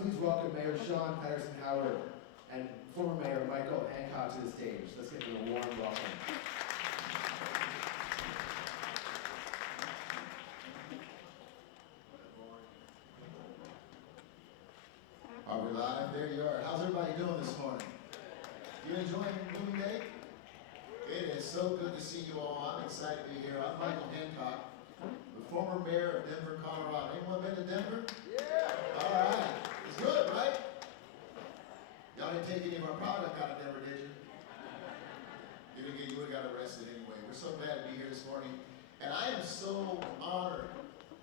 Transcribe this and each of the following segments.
Please welcome Mayor Shawyn Patterson-Howard and former Mayor Michael Hancock to the stage. Let's give them a warm welcome. Are we live? There you are. How's everybody doing this morning? You enjoying Blooming Day? It is so good to see you all. I'm excited to be here. I'm Michael Hancock, the former mayor of Denver, Colorado. Anyone been to Denver? Yeah! All right. It's good, right? Y'all didn't take any of our product out of Denver, did you? You would have got arrested anyway. We're so glad to be here this morning. And I am so honored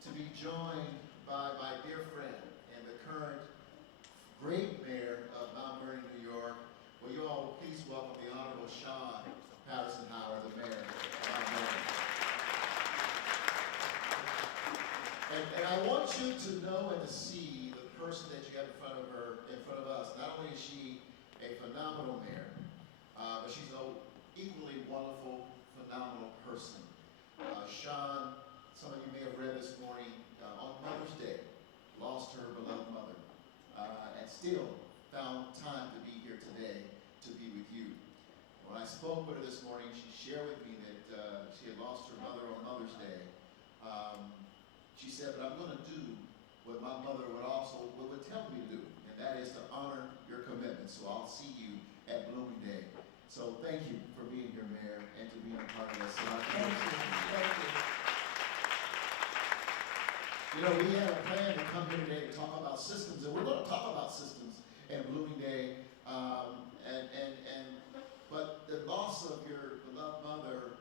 to be joined by my dear friend and the current great mayor of Mount Vernon, New York. Will you all please welcome the Honorable Shawyn Patterson-Howard, the mayor of Mount Vernon. And I want you to know and to see the person that you have in front of us. Not only is she a phenomenal mayor, but she's an equally wonderful, phenomenal person. Shawyn, some of you may have read this morning, on Mother's Day, lost her beloved mother, and still found time to be here today to be with you. When I spoke with her this morning, she shared with me that she had lost her mother on Mother's Day. She said, but I'm going to do what my mother would tell me to do, and that is to honor your commitment. So I'll see you at Blooming Day. So thank you for being here, Mayor, and to being a part of this. Thank you. You know, we had a plan to come here today to talk about systems, and we're going to talk about systems at Blooming Day. But the loss of your beloved mother,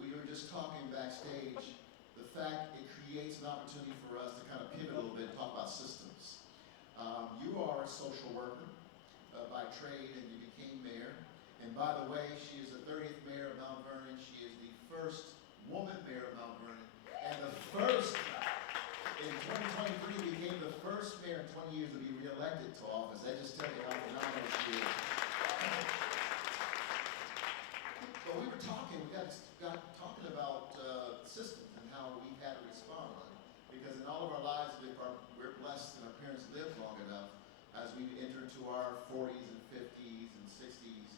we were just talking backstage, the fact it creates an opportunity for us to kind of pivot a little bit and talk about systems. You are a social worker by trade, and you became mayor. And by the way, she is the 30th mayor of Mount Vernon. She is the first woman mayor of Mount Vernon, and the first, in 2023, became the first mayor in 20 years to be reelected to office. That just tells you how phenomenal she is. But we got talking about systems and how we've had to respond. Because in all of our lives, we're blessed and our parents lived long enough as we enter into our 40s and 50s and 60s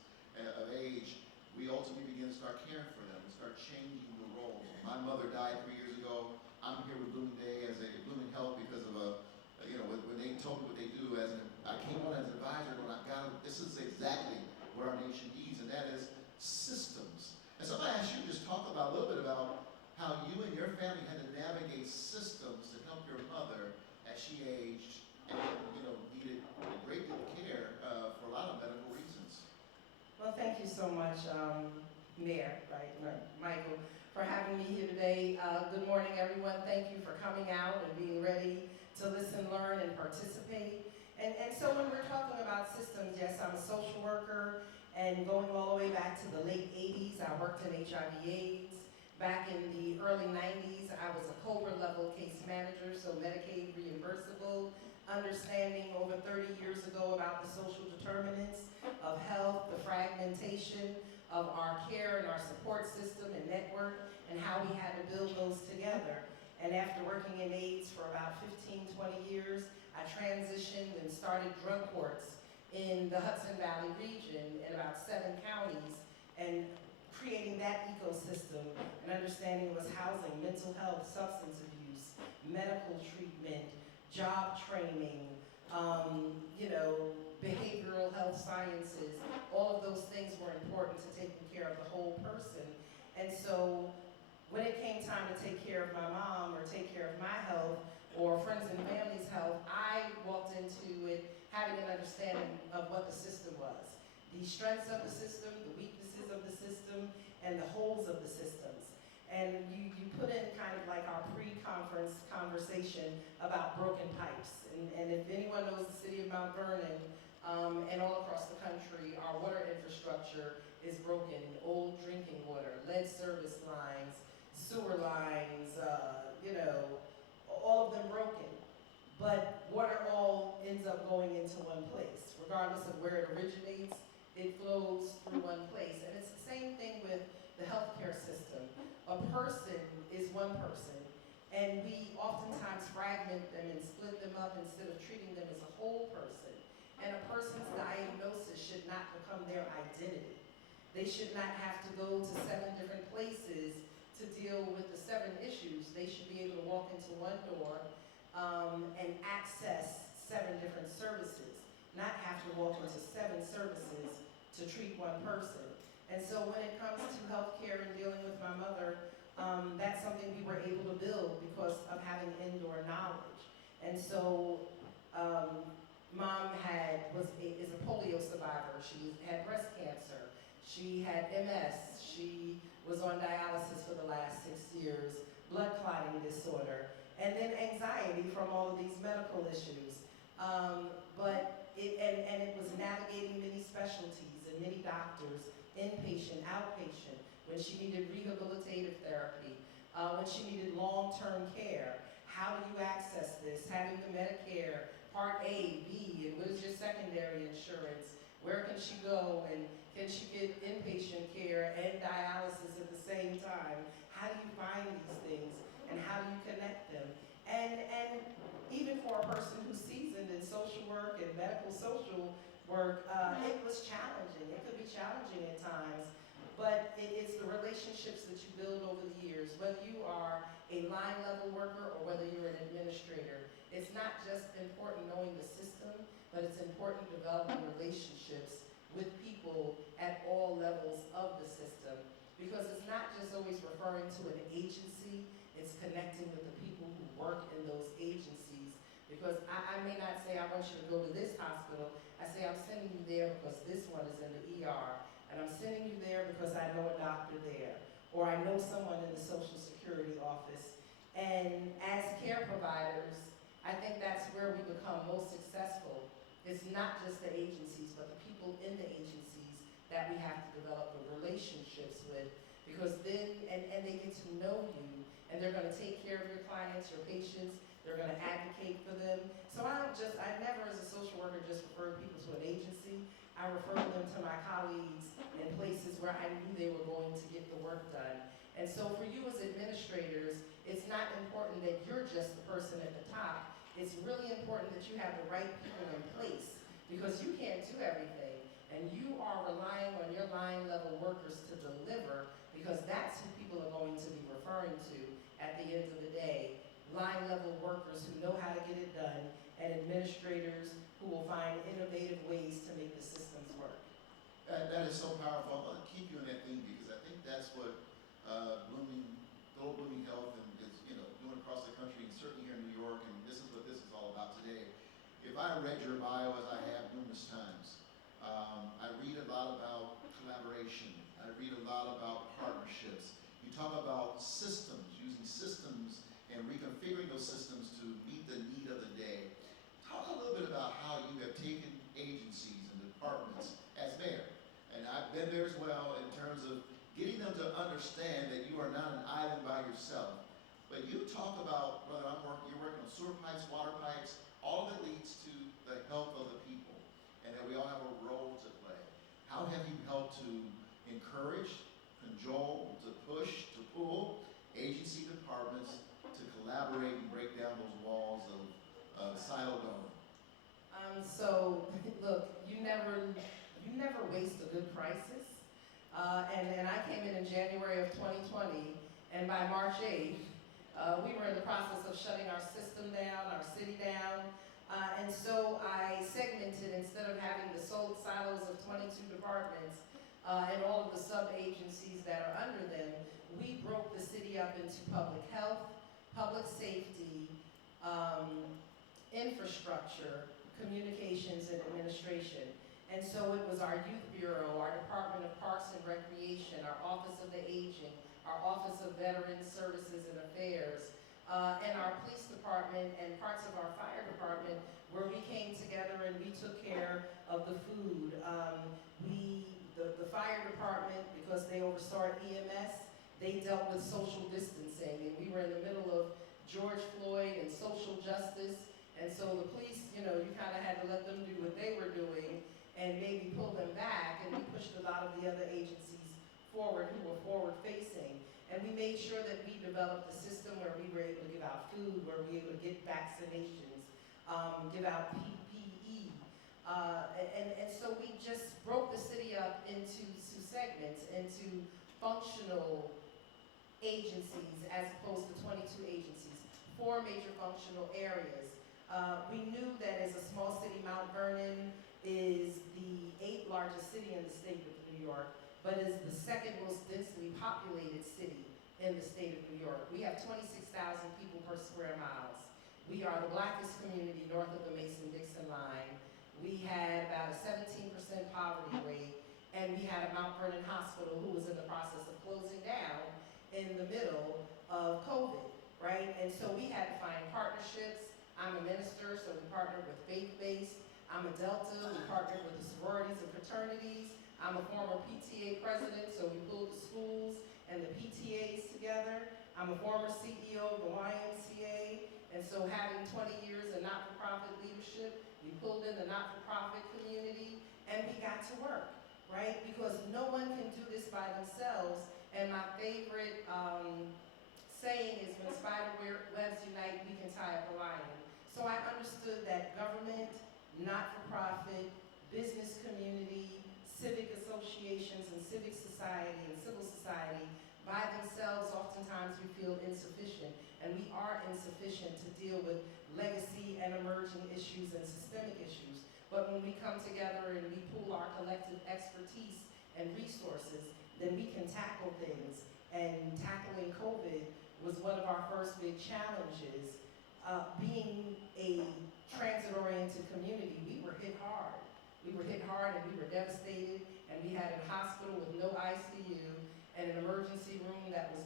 of age, we ultimately begin to start caring for them and start changing the roles. My mother died 3 years ago. I'm here with Blooming Day as a Blooming Health because of when they told me what they do. I came on as an advisor and this is exactly what our nation needs, and that is systems. And so I'm going to ask you to just talk a little bit about how you and your family had to navigate systems to help your mother as she aged and needed a great deal of care for a lot of medical reasons. Well, thank you so much, Mayor, Michael, for having me here today. Good morning, everyone. Thank you for coming out and being ready to listen, learn, and participate. And so when we're talking about systems, yes, I'm a social worker, and going all the way back to the late 80s, I worked in HIV/AIDS. Back in the early 90s, I was a COBRA level case manager, so Medicaid reimbursable, understanding over 30 years ago about the social determinants of health, the fragmentation of our care and our support system and network, and how we had to build those together. And after working in AIDS for about 15, 20 years, I transitioned and started drug courts in the Hudson Valley region in about 7 counties, and creating that ecosystem and understanding it was housing, mental health, substance abuse, medical treatment, job training, behavioral health sciences. All of those things were important to taking care of the whole person. And so when it came time to take care of my mom or take care of my health or friends and family's health, I walked into it having an understanding of what the system was. The strengths of the system, the weaknesses of the system, and the holes of the systems. And you put in kind of like our pre-conference conversation about broken pipes. And if anyone knows the city of Mount Vernon and all across the country, our water infrastructure is broken. Old drinking water, lead service lines, sewer lines, all of them broken. But water all ends up going into one place. Regardless of where it originates, it flows through one place. And it's the same thing with the healthcare system. A person is one person, and we oftentimes fragment them and split them up instead of treating them as a whole person. And a person's diagnosis should not become their identity. They should not have to go to 7 different places to deal with the 7 issues. They should be able to walk into one door and access 7 different services, not have to walk into 7 services to treat one person. And so when it comes to healthcare and dealing with my mother, that's something we were able to build because of having indoor knowledge. And so Mom is a polio survivor. She had breast cancer. She had MS. She was on dialysis for the last 6 years, blood clotting disorder, and then anxiety from all of these medical issues. It was navigating many specialties and many doctors, inpatient, outpatient, when she needed rehabilitative therapy, when she needed long-term care. How do you access this? Having the Medicare, Part A, B, and what is your secondary insurance? Where can she go, and can she get inpatient care and dialysis at the same time? How do you find these things, and how do you connect them? And even for a person who's seasoned in social work and medical social work, it was challenging. It could be challenging at times, but it's the relationships that you build over the years, whether you are a line level worker or whether you're an administrator. It's not just important knowing the system, but it's important developing relationships with people at all levels of the system, because it's not just always referring to an agency, it's connecting with the people who work in those agencies. Because I may not say I want you to go to this hospital, I say I'm sending you there because this one is in the ER, and I'm sending you there because I know a doctor there, or I know someone in the Social Security office. And as care providers, I think that's where we become most successful. It's not just the agencies, but the people in the agencies that we have to develop the relationships with, because then, and they get to know you, and they're gonna take care of your clients, your patients, they're gonna advocate for them. So I never as a social worker just refer people to an agency. I refer them to my colleagues in places where I knew they were going to get the work done. And so for you as administrators, it's not important that you're just the person at the top. It's really important that you have the right people in place, because you can't do everything. And you are relying on your line level workers to deliver, because that's who people are going to be referring to at the end of the day. Line level workers who know how to get it done, and administrators who will find innovative ways to make the systems work. That is so powerful. I'm going to keep you in that theme because I think that's what Global Blooming Health and is doing across the country, and certainly here in New York, and this is what this is all about today. If I read your bio, as I have numerous times, I read a lot about collaboration. I read a lot about partnerships. You talk about systems, using systems and reconfiguring those systems to meet the need of the day. Talk a little bit about how you have taken agencies and departments as mayor, and I've been there as well, in terms of getting them to understand that you are not an island by yourself. But you talk about, whether you're working on sewer pipes, water pipes, all of it leads to the health of the people, and that we all have a role to play. How have you helped to encourage, cajole, to push, to pull agency departments to collaborate and break down those walls of silo government? So look, you never waste a good crisis. And I came in January of 2020, and by March 8th, we were in the process of shutting our system down, our city down. And so I segmented, instead of having the silos of 22 departments and all of the sub-agencies that are under them, we broke the city up into public health, public safety, infrastructure, communications, and administration. And so it was our youth bureau, our Department of Parks and Recreation, our Office of the Aging, our Office of Veterans Services and Affairs, and our police department and parts of our fire department, where we came together and we took care of the food. The fire department, because they oversaw EMS, they dealt with social distancing, and we were in the middle of George Floyd and social justice, and so the police, you kind of had to let them do what they were doing and maybe pull them back, and we pushed a lot of the other agencies forward who were forward-facing. And we made sure that we developed a system where we were able to give out food, where we were able to get vaccinations, give out PPE, And so we just broke the city up into segments, into functional agencies as opposed to 22 agencies, 4 major functional areas. We knew that as a small city, Mount Vernon is the 8th largest city in the state of New York, but is the 2nd most densely populated city in the state of New York. We have 26,000 people per square miles. We are the blackest community north of the Mason-Dixon line. We had about a 17% poverty rate, and we had a Mount Vernon hospital who was in the process of closing down in the middle of COVID, right? And so we had to find partnerships. I'm a minister, so we partnered with faith-based. I'm a Delta, we partnered with the sororities and fraternities. I'm a former PTA president, so we pulled the schools and the PTAs together. I'm a former CEO of the YMCA, and so having 20 years in not-for-profit leadership, we pulled in the not-for-profit community, and we got to work, right? Because no one can do this by themselves, and my favorite saying is, when spider webs unite, we can tie up a lion. So I understood that government, not-for-profit, business community, civic associations and civic society and civil society, by themselves, oftentimes we feel insufficient, and we are insufficient to deal with legacy and emerging issues and systemic issues. But when we come together and we pool our collective expertise and resources, then we can tackle things. And tackling COVID was one of our first big challenges. Being a transit-oriented community, we were hit hard. We were hit hard and we were devastated, and we had a hospital with no ICU and an emergency room that was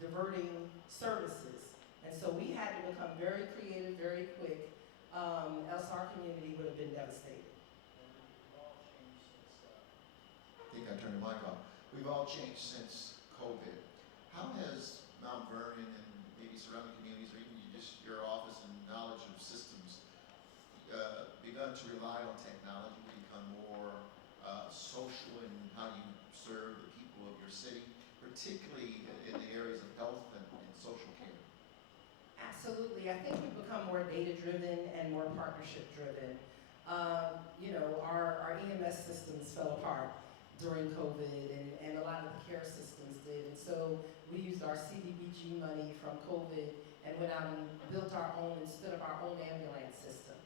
diverting services. And so we had to become very creative, very quick, else our community would have been devastated. I think I turned the mic off. We've all changed since COVID. How has Mount Vernon and maybe surrounding communities, or even just your office and knowledge of systems, begun to rely on technology to become more social in how you serve the people of your city, particularly in the areas of health and social care? Absolutely. I think we've become more data-driven and more partnership-driven. Our EMS systems fell apart during COVID, and a lot of the care systems did. And so we used our CDBG money from COVID and went out and built our own, instead of our own ambulance system,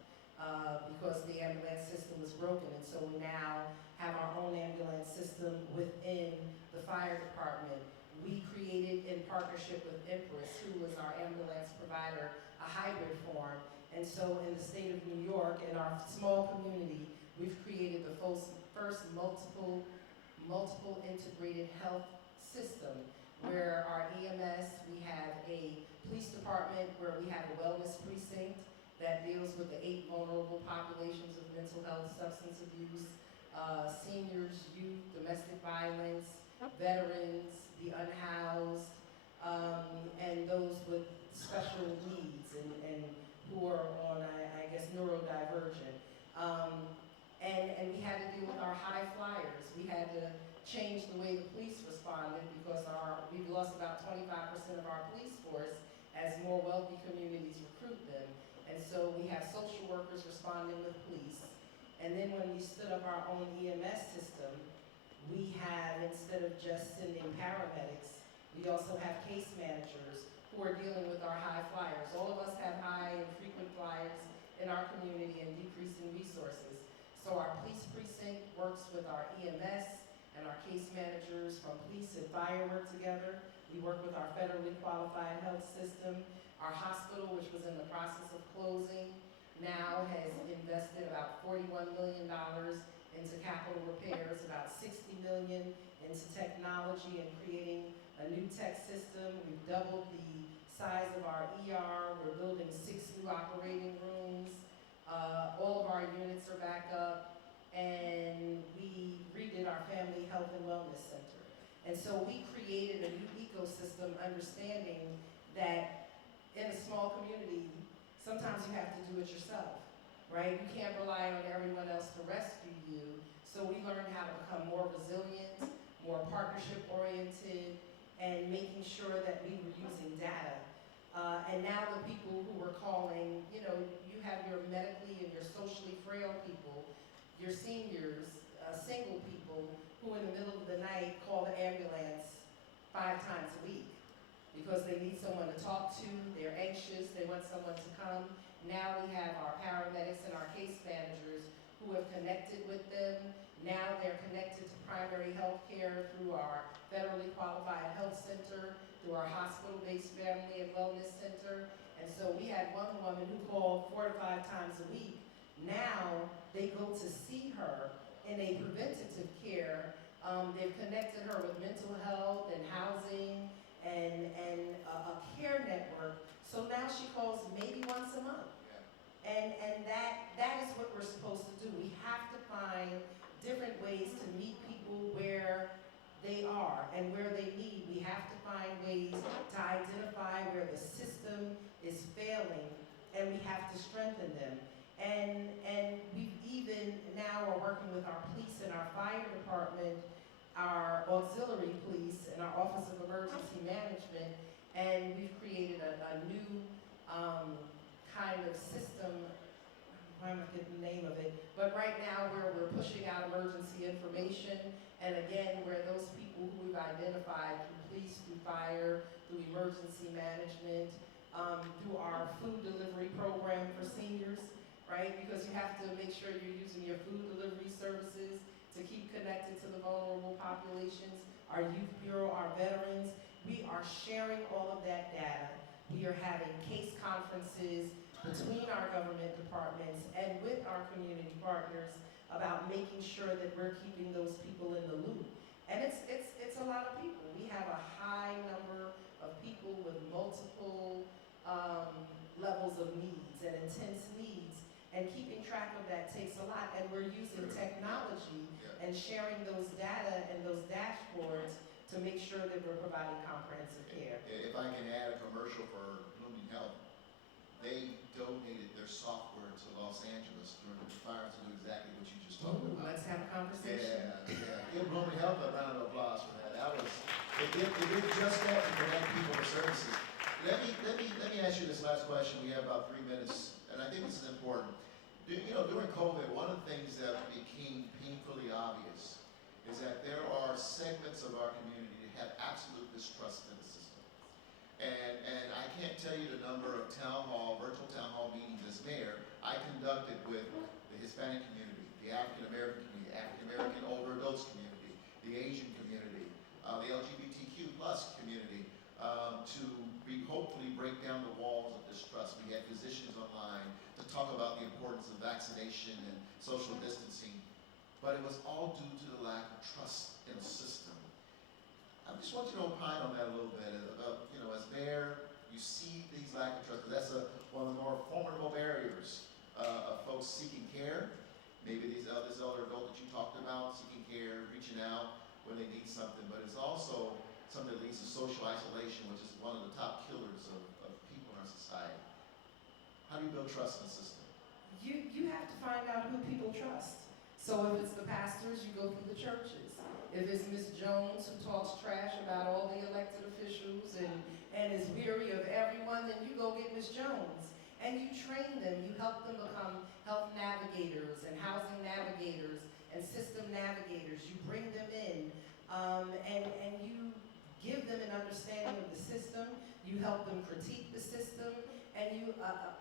because the ambulance system was broken. And so we now have our own ambulance system within the fire department. We created, in partnership with Empress, who was our ambulance provider, a hybrid form. And so in the state of New York, in our small community, we've created the first multiple integrated health system, where our EMS, we have a police department where we have a wellness precinct that deals with the 8 vulnerable populations of mental health, substance abuse, seniors, youth, domestic violence, veterans, the unhoused, and those with special needs and who are on, I guess, neurodivergent. And we had to deal with our high flyers. We had to change the way the police responded because we've lost about 25% of our police force as more wealthy communities recruit them. And so we have social workers responding with police. And then when we stood up our own EMS system, we have, instead of just sending paramedics, we also have case managers who are dealing with our high flyers. All of us have high and frequent flyers in our community and decreasing resources. So our police precinct works with our EMS and our case managers from police and fire work together. We work with our federally qualified health system. Our hospital, which was in the process of closing, now has invested about $41 million into capital repairs, about $60 million into technology and creating a new tech system. We've doubled the size of our ER. We're building 6 new operating rooms. All of our units are back up, and we redid our Family Health and Wellness Center. And so we created a new ecosystem, understanding that in a small community, sometimes you have to do it yourself, right? You can't rely on everyone else to rescue you. So we learned how to become more resilient, more partnership-oriented, and making sure that we were using data. And now the people who were calling, you have your medically and your socially frail people, your seniors, single people who in the middle of the night call the ambulance 5 times a week because they need someone to talk to, they're anxious, they want someone to come. Now we have our paramedics and our case managers who have connected with them. Now they're connected to primary health care through our federally qualified health center, through our hospital-based family and wellness center. And so we had one woman who called 4 to 5 times a week. Now they go to see her in a preventative care. They've connected her with mental health and housing and a care network. So now she calls maybe once a month. And that is what we're supposed to do. We have to find different ways to meet people where they are and where they need. We have to find ways to identify where the system is failing, and we have to strengthen them. And we even now are working with our police and our fire department, our auxiliary police, and our Office of Emergency Management, and we've created a new kind of system. I don't get the name of it, but right now we're pushing out emergency information, and again, where those people who we've identified through police, through fire, through emergency management, through our food delivery program for seniors, right? Because you have to make sure you're using your food delivery services to keep connected to the vulnerable populations, our youth bureau, our veterans. We are sharing all of that data. We are having case conferences between our government departments and with our community partners about making sure that we're keeping those people in the loop. And it's a lot of people. We have a high number of people with multiple levels of needs and intense needs, and keeping track of that takes a lot. And we're using technology and sharing those data and those dashboards to make sure that we're providing comprehensive care. If I can add a commercial for Blooming Health, they donated their software to Los Angeles during the fires to do exactly what you just talked about. Let's have a conversation. Yeah. Give Blooming Health a round of applause for that. They did just that to connect people to services. Let me ask you this last question. We have about 3 minutes, and I think this is important. During COVID, one of the things that became painfully obvious is that there are segments of our community that have absolute distrust in the system. And I can't tell you the number of virtual town hall meetings as mayor I conducted with the Hispanic community, the African American community, African American older adults community, the Asian community, the LGBTQ plus community, to hopefully break down the walls of distrust. We had physicians online to talk about the importance of vaccination and social distancing, but it was all due to the lack of trust in the system. I just want you to opine on that a little bit. As mayor, you see these lack of trust, because that's one of the more formidable barriers of folks seeking care. Maybe this elder adult that you talked about, seeking care, reaching out when they need something, but it's also something that leads to social isolation, which is one of the top killers of people in our society. How do you build trust in the system? You have to find out who people trust. So if it's the pastors, you go through the churches. If it's Ms. Jones who talks trash about all the elected officials and is weary of everyone, then you go get Ms. Jones. And you train them, you help them become health navigators and housing navigators and system navigators. You bring them in and you give them an understanding of the system, you help them critique the system, and you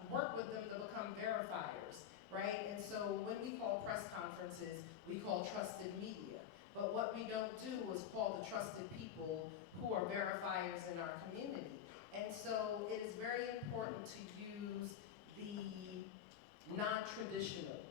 work with them to become verifiers, right? And so when we call press conferences, we call trusted media. But what we don't do is call the trusted people who are verifiers in our community. And so it is very important to use the non-traditional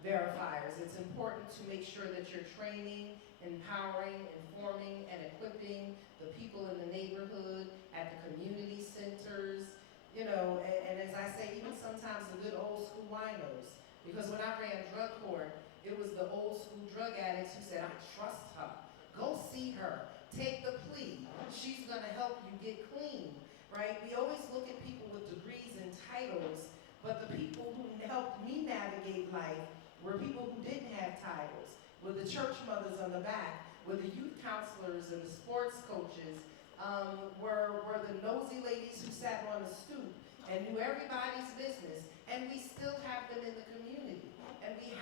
verifiers. It's important to make sure that you're training, empowering, informing, and equipping the people in the neighborhood, at the community centers, and as I say, even sometimes the good old school winos. Because when I ran drug court, it was the old school drug addicts who said, I trust her. Go see her. Take the plea. She's gonna help you get clean, right? We always look at people with degrees and titles, but the people who helped me navigate life were people who didn't have titles, were the church mothers on the back, were the youth counselors and the sports coaches, were the nosy ladies who sat on a stoop and knew everybody's business, and we still have them in the community. And we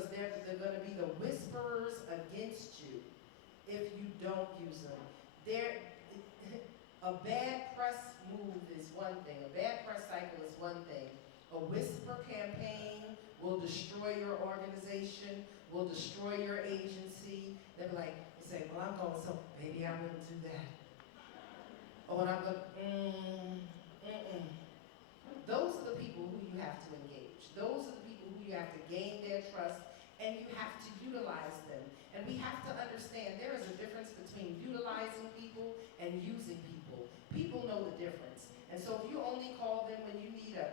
because they're going to be the whisperers against you if you don't use them. A bad press move is one thing. A bad press cycle is one thing. A whisper campaign will destroy your organization, will destroy your agency. They'll be like, you say, well, I'm going, so maybe I wouldn't do that. Oh, and I'm going, Those are the people who you have to engage. Those are the people who you have to gain their trust, and you have to utilize them. And we have to understand there is a difference between utilizing people and using people. People know the difference. And so if you only call them when you need a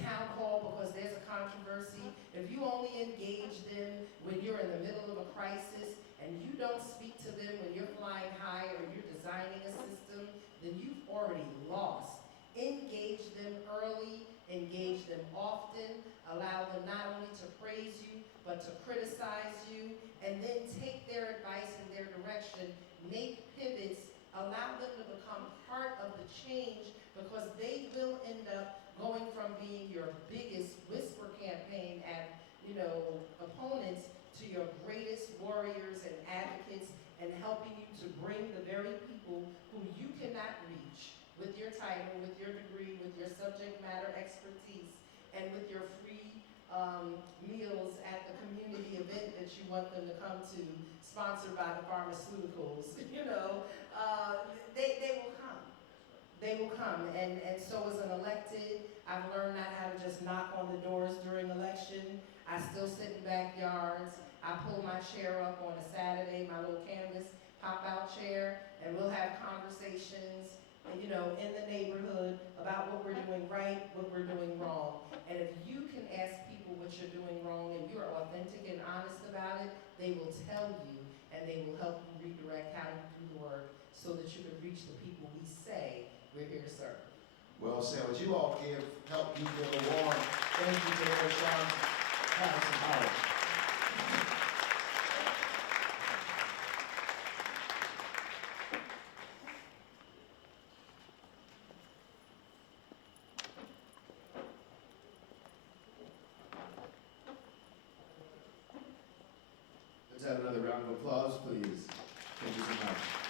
town hall because there's a controversy, if you only engage them when you're in the middle of a crisis, and you don't speak to them when you're flying high or you're designing a system, then you've already lost. Engage them early, engage them often, allow them not only to praise you, but to criticize you, and then take their advice and their direction, make pivots, allow them to become part of the change, because they will end up going from being your biggest whisper campaign at, opponents to your greatest warriors and advocates, and helping you to bring the very people who you cannot reach with your title, with your degree, with your subject matter expertise, and with your free meals at the community event that you want them to come to, sponsored by the pharmaceuticals. They will come. They will come. And so as an elected, I've learned not how to just knock on the doors during election. I still sit in backyards. I pull my chair up on a Saturday, my little canvas pop-out chair, and we'll have conversations, in the neighborhood about what we're doing right, what we're doing wrong. And if you can ask people what you're doing wrong and you're authentic and honest about it, they will tell you, and they will help you redirect how you do the work so that you can reach the people we say we're here to serve. Well said. Would you all help you give a warm thank you to Mayor Shawyn Patterson-Howard. Let's have another round of applause, please. Thank you so much.